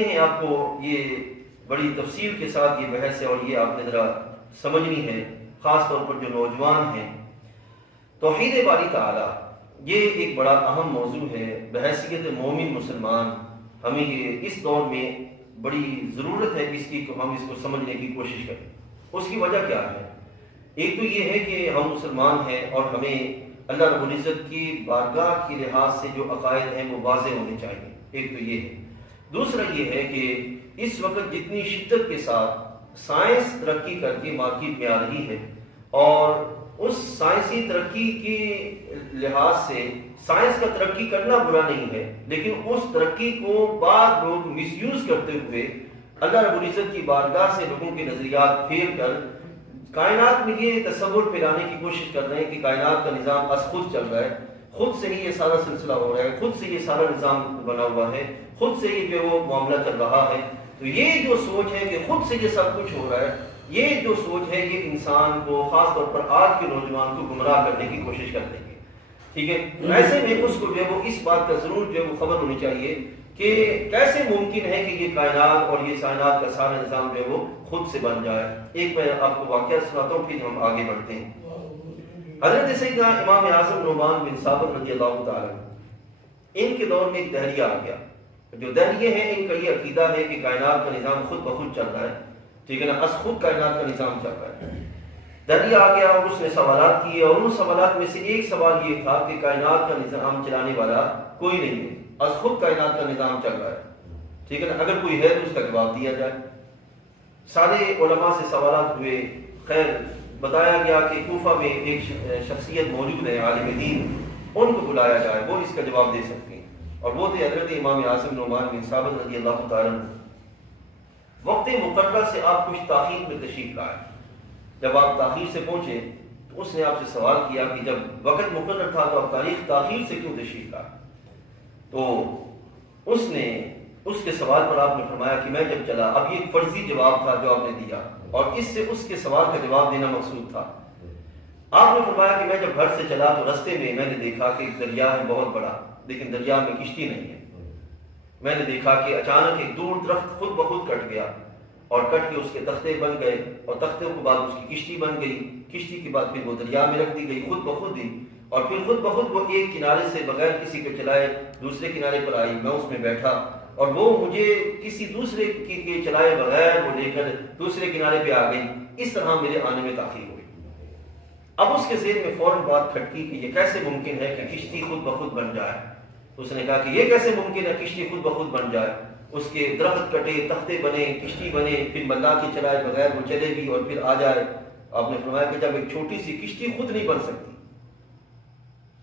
چلتے ہیں، آپ کو یہ بڑی تفصیل کے ساتھ یہ بحث ہے اور یہ آپ نے ذرا سمجھنی ہے، خاص طور پر جو نوجوان ہیں۔ توحید باری تعالیٰ یہ ایک بڑا اہم موضوع ہے، بحیثیت مومن مسلمان ہمیں یہ اس دور میں بڑی ضرورت ہے اس کی کہ ہم اس کو سمجھنے کی کوشش کریں۔ اس کی وجہ کیا ہے؟ ایک تو یہ ہے کہ ہم مسلمان ہیں اور ہمیں اللہ رب العزت کی بارگاہ کے لحاظ سے جو عقائد ہیں وہ واضح ہونے چاہیے، ایک تو یہ ہے۔ دوسرا یہ ہے کہ اس وقت جتنی شدت کے ساتھ سائنس ترقی کر کے مارکیٹ میں آ رہی ہے، اور اس سائنسی ترقی کے لحاظ سے سائنس کا ترقی کرنا برا نہیں ہے، لیکن اس ترقی کو بعض لوگ مس یوز کرتے ہوئے اللہ رب العزت کی بارگاہ سے لوگوں کے نظریات پھیر کر کائنات میں یہ تصور پھیلانے کی کوشش کر رہے ہیں کہ کائنات کا نظام از خود چل رہا ہے، خود سے ہی یہ سارا سلسلہ ہو رہا ہے، خود سے یہ سارا نظام بنا ہوا ہے، خود سے یہ جو وہ معاملہ چل رہا ہے۔ تو یہ جو سوچ ہے کہ خود سے یہ سب کچھ ہو رہا ہے، یہ جو سوچ ہے یہ انسان کو، خاص طور پر آج کے نوجوان کو گمراہ کرنے کی کوشش کرتے ہیں، ٹھیک ہے۔ ایسے میں اس کو جو ہے وہ اس بات کا ضرور جو ہے وہ خبر ہونی چاہیے کہ کیسے ممکن ہے کہ یہ کائنات اور یہ کائنات کا سارا نظام جو ہے وہ خود سے بن جائے۔ ایک میں آپ کو واقعہ سناتا ہوں، پھر ہم آگے بڑھتے ہیں۔ حضرت سیدنا امام اعظم نعمان بن ثابت رضی اللہ تعالیٰ ان کے دور میں ایک دہریہ آ گیا۔ جو دہریے ہیں ان کا یہ عقیدہ ہے کہ کائنات کا نظام خود بخود چل رہا ہے، ٹھیک ہے نا، از خود کائنات کا نظام چل رہا ہے۔ دہریہ آ گیا اور اس نے سوالات کیے، اور ان سوالات میں سے ایک سوال یہ تھا کہ کائنات کا نظام چلانے والا کوئی نہیں ہے، از خود کائنات کا نظام چل رہا ہے، ٹھیک ہے نا، اگر کوئی ہے تو اس کا جواب دیا جائے۔ سارے علماء سے سوالات ہوئے، خیر بتایا گیا کہ کوفہ میں ایک شخصیت موجود ہے عالم دین، ان کو بلایا جائے، وہ اس کا جواب دے سکتے ہیں، اور وہ تھے حضرت امام اعظم نعمان بن ثابت رضی اللہ تعالیٰ عنہ۔ وقت مقررہ سے آپ کچھ تاخیر میں تشریف لائے، جب آپ تاخیر سے پہنچے تو اس نے آپ سے سوال کیا کہ جب وقت مقرر تھا تو آپ تاخیر سے کیوں تشریف لائے؟ تو اس نے اس کے سوال پر آپ نے فرمایا کہ میں جب چلا، اب یہ فرضی جواب تھا جو آپ نے دیا، اور اس سے اس کے سوال کا جواب دینا مقصود تھا۔ آپ نے فرمایا کہ میں جب گھر سے چلا تو رستے میں نے دیکھا کہ ایک دریا ہے بہت بڑا، لیکن دریا میں کشتی نہیں ہے۔ میں نے دیکھا کہ اچانک ایک دور درخت خود بخود کٹ گیا، اور کٹ کے اس کے تختے بن گئے، اور تختے کے بعد اس کی کشتی بن گئی، کشتی کے بعد پھر وہ دریا میں رکھ دی گئی خود بخود ہی، اور پھر خود بخود وہ ایک کنارے سے بغیر کسی کے چلائے دوسرے کنارے پر آئی، میں اس میں بیٹھا، اور وہ مجھے کسی دوسرے کے چلائے بغیر وہ لے کر دوسرے کنارے پہ آ گئی۔ اس طرح میرے آنے میں تاخیر ہوئی۔ اب اس کے ذہن میں فوراً بات کھٹکی کہ یہ کیسے ممکن ہے کہ کشتی خود بخود بن جائے؟ اس نے کہا کہ یہ کیسے ممکن ہے کشتی خود بخود بن جائے؟ اس کے درخت کٹے، تختے بنے، کشتی بنے، پھر بندہ کے چلائے بغیر وہ چلے بھی اور پھر آ جائے۔ آپ نے فرمایا کہ جب ایک چھوٹی سی کشتی خود نہیں بن سکتی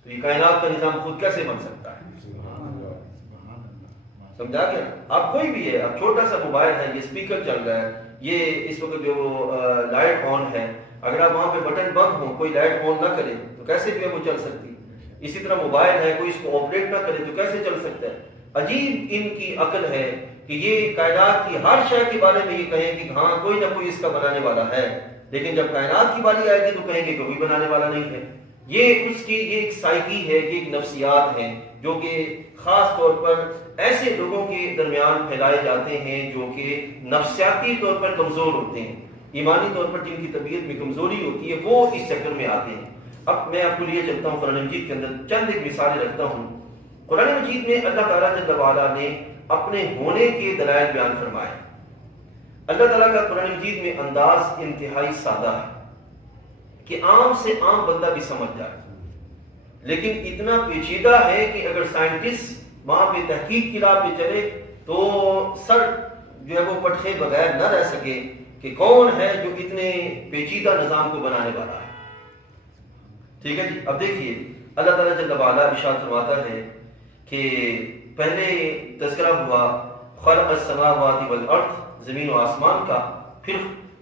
تو یہ کائنات کا نظام خود کیسے بن سکتا ہے؟ سمجھا گیا؟ آپ کوئی بھی ہے، اب چھوٹا سا موبائل ہے، یہ اسپیکر چل رہا ہے، یہ اس وقت جو لائٹ آن ہے، اگر آپ وہاں پہ بٹن بند ہو، کوئی لائٹ آن نہ کرے تو کیسے بھی وہ چل سکتی؟ اسی طرح موبائل ہے، کوئی اس کو آپریٹ نہ کرے تو کیسے چل سکتا ہے؟ عجیب ان کی عقل ہے کہ یہ کائنات کی ہر شے کے بارے میں یہ کہیں کہ ہاں کوئی نہ کوئی اس کا بنانے والا ہے، لیکن جب کائنات کی باری آئے گی تو کہیں گے کہ کوئی بنانے والا نہیں ہے۔ یہ اس کی یہ ایک سائیکی ہے، یہ ایک نفسیات ہیں جو کہ خاص طور پر ایسے لوگوں کے درمیان پھیلائے جاتے ہیں جو کہ نفسیاتی طور پر کمزور ہوتے ہیں، ایمانی طور پر جن کی طبیعت میں کمزوری ہوتی ہے وہ اس چکر میں آتے ہیں۔ اب میں آپ کو لیے چلتا ہوں قرآن مجید کے اندر چند ایک مثالیں رکھتا ہوں۔ قرآن مجید میں اللہ تعالیٰ جل وعلا نے اپنے ہونے کے دلائل بیان فرمائے۔ اللہ تعالیٰ کا قرآن مجید میں انداز انتہائی سادہ ہے کہ عام سے عام بندہ بھی سمجھ جائے، لیکن اتنا پیچیدہ ہے کہ اگر سائنٹسٹ وہاں پہ تحقیق کی راہ پہ چلے تو سر جو ہے وہ پٹھے بغیر نہ رہ سکے کہ کون ہے جو اتنے پیچیدہ نظام کو بنانے والا ہے۔ ٹھیک ہے جی، اب دیکھیے اللہ تعالیٰ جل وعلا ارشاد فرماتا ہے کہ پہلے تذکرہ ہوا خلق السماوات والارض، زمین و آسمان کا، پھر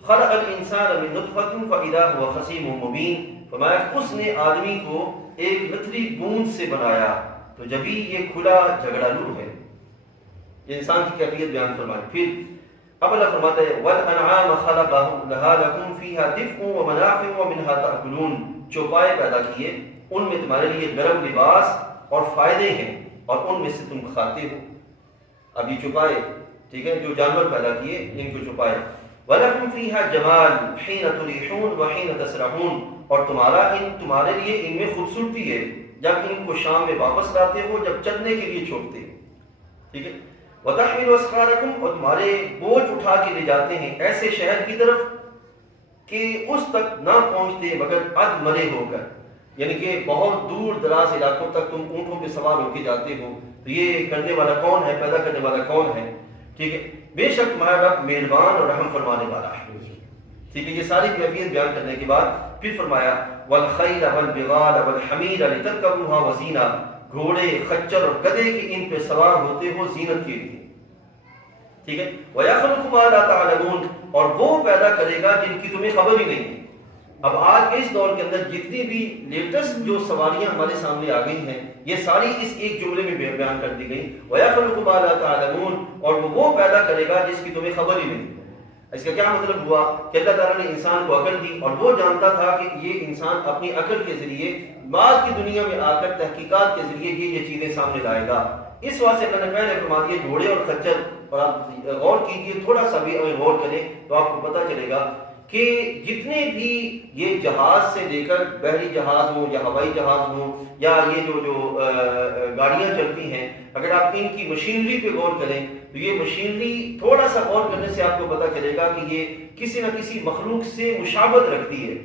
خلق الانسان من نطفۃ فاذا هو خصیم مبین، فرمایا اس نے آدمی کو ایک نتری بوند سے بنایا تو جبھی یہ کھلا جھگڑالو ہے، انسان کی کیفیت بیان فرمائی۔ پھر اب اللہ فرماتا ہے والانعام خلقها لها لكم فيها دفء ومنافع ومنها تأكلون، چوپائے پیدا کیے، ان میں تمہارے لیے گرم لباس اور فائدے ہیں اور ان میں سے تم کھاتے ہو۔ اب یہ چوپائے ٹھیک ہے، جو جانور پیدا کیے جن کو چھپائے. وَلَكُمْ فِيهَا جَمَالٌ حِينَ تُرِيحُونَ وَحِينَ تَسْرَحُونَ، اور تمہارے لیے ان میں خوبصورتی ہے جب ان کو شام میں واپس لاتے ہو، جب چلنے کے لیے چھوڑتے ہو. ٹھیک ہے. وَتَحْمِلُ أَثْقَالَكُمْ، اور تمہارے بوجھ اٹھا کے لے جاتے ہیں ایسے شہر کی طرف کہ اس تک نہ پہنچتے مگر اد مرے ہو کر، یعنی کہ بہت دور دراز علاقوں تک تم اونٹوں پہ سوار ہو کے جاتے ہو. تو یہ کرنے والا کون ہے، پیدا کرنے والا کون ہے؟ ٹھیک ہے. بے شک تمہارا رب مہربان اور رحم فرمانے والا ہے. ٹھیک ہے. یہ ساری کیفیت بیان کرنے کے بعد پھر فرمایا والخیل والبغال والحمیر لترکبوها وزینہ، گھوڑے، خچر اور گدھے کی ان پہ سوار ہوتے ہو زینت کے لیے. ٹھیک ہے. وَيَخْلُقُ مَا لَا تَعْلَمُونَ، اور وہ پیدا کرے گا جن کی تمہیں خبر ہی نہیں ہے. اب آج کے اس دور کے اندر جتنی بھی لیٹسٹ جو سواریاں ہمارے سامنے آ گئی ہیں یہ ساری اس ایک جملے میں بیان کر دی گئی. وَيَخْلُقُ مَا لَا تَعْلَمُونَ، اور وہ پیدا کرے گا جس کی تمہیں خبر ہی نہیں. اس کا کیا مطلب ہوا کہ اللہ تعالیٰ نے انسان کو عقل دی، اور وہ جانتا تھا کہ یہ انسان اپنی عقل کے ذریعے بعد کی دنیا میں آ کر تحقیقات کے ذریعے یہ چیزیں سامنے لائے گا. اس واسطے اللہ نے پہلے فرما دیا گھوڑے اور خچر. اور آپ غور کیجئے، تھوڑا سا بھی اگر غور کریں تو آپ کو پتہ چلے گا کہ جتنے بھی یہ جہاز سے لے کر بحری جہاز ہوں یا ہوائی جہاز ہوں یا یہ جو گاڑیاں چلتی ہیں، اگر آپ ان کی مشینری پہ غور کریں تو یہ مشینری تھوڑا سا غور کرنے سے آپ کو پتہ چلے گا کہ یہ کسی نہ کسی مخلوق سے مشابہت رکھتی ہے.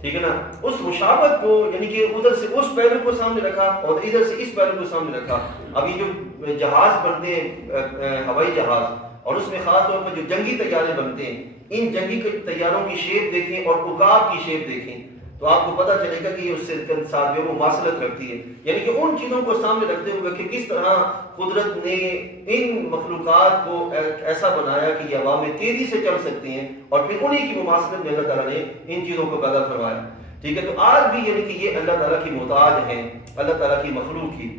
ٹھیک ہے نا. اس مشابہت کو یعنی کہ ادھر سے اس پہلو کو سامنے رکھا اور ادھر سے اس پہلو کو سامنے رکھا. ابھی جو جہاز بنتے ہیں ہوائی جہاز، اور اس میں خاص طور پر جو جنگی طیارے بنتے ہیں، ان جنگی طیاروں کی شیپ دیکھیں اور عقاب کی شیپ دیکھیں تو آپ کو پتہ چلے گا کہ یہ اس سے ساتھ جو مماثلت رکھتی ہے. یعنی کہ ان چیزوں کو سامنے رکھتے ہوئے کہ کس طرح قدرت نے ان مخلوقات کو ایسا بنایا کہ یہ ہوا میں تیزی سے چل سکتی ہیں، اور پھر انہی کی مماثلت میں اللہ تعالیٰ نے ان چیزوں کو پیدا فرمایا. ٹھیک ہے. تو آج بھی یعنی کہ یہ اللہ تعالیٰ کی محتاج ہیں، اللہ تعالیٰ کی مخلوق کی.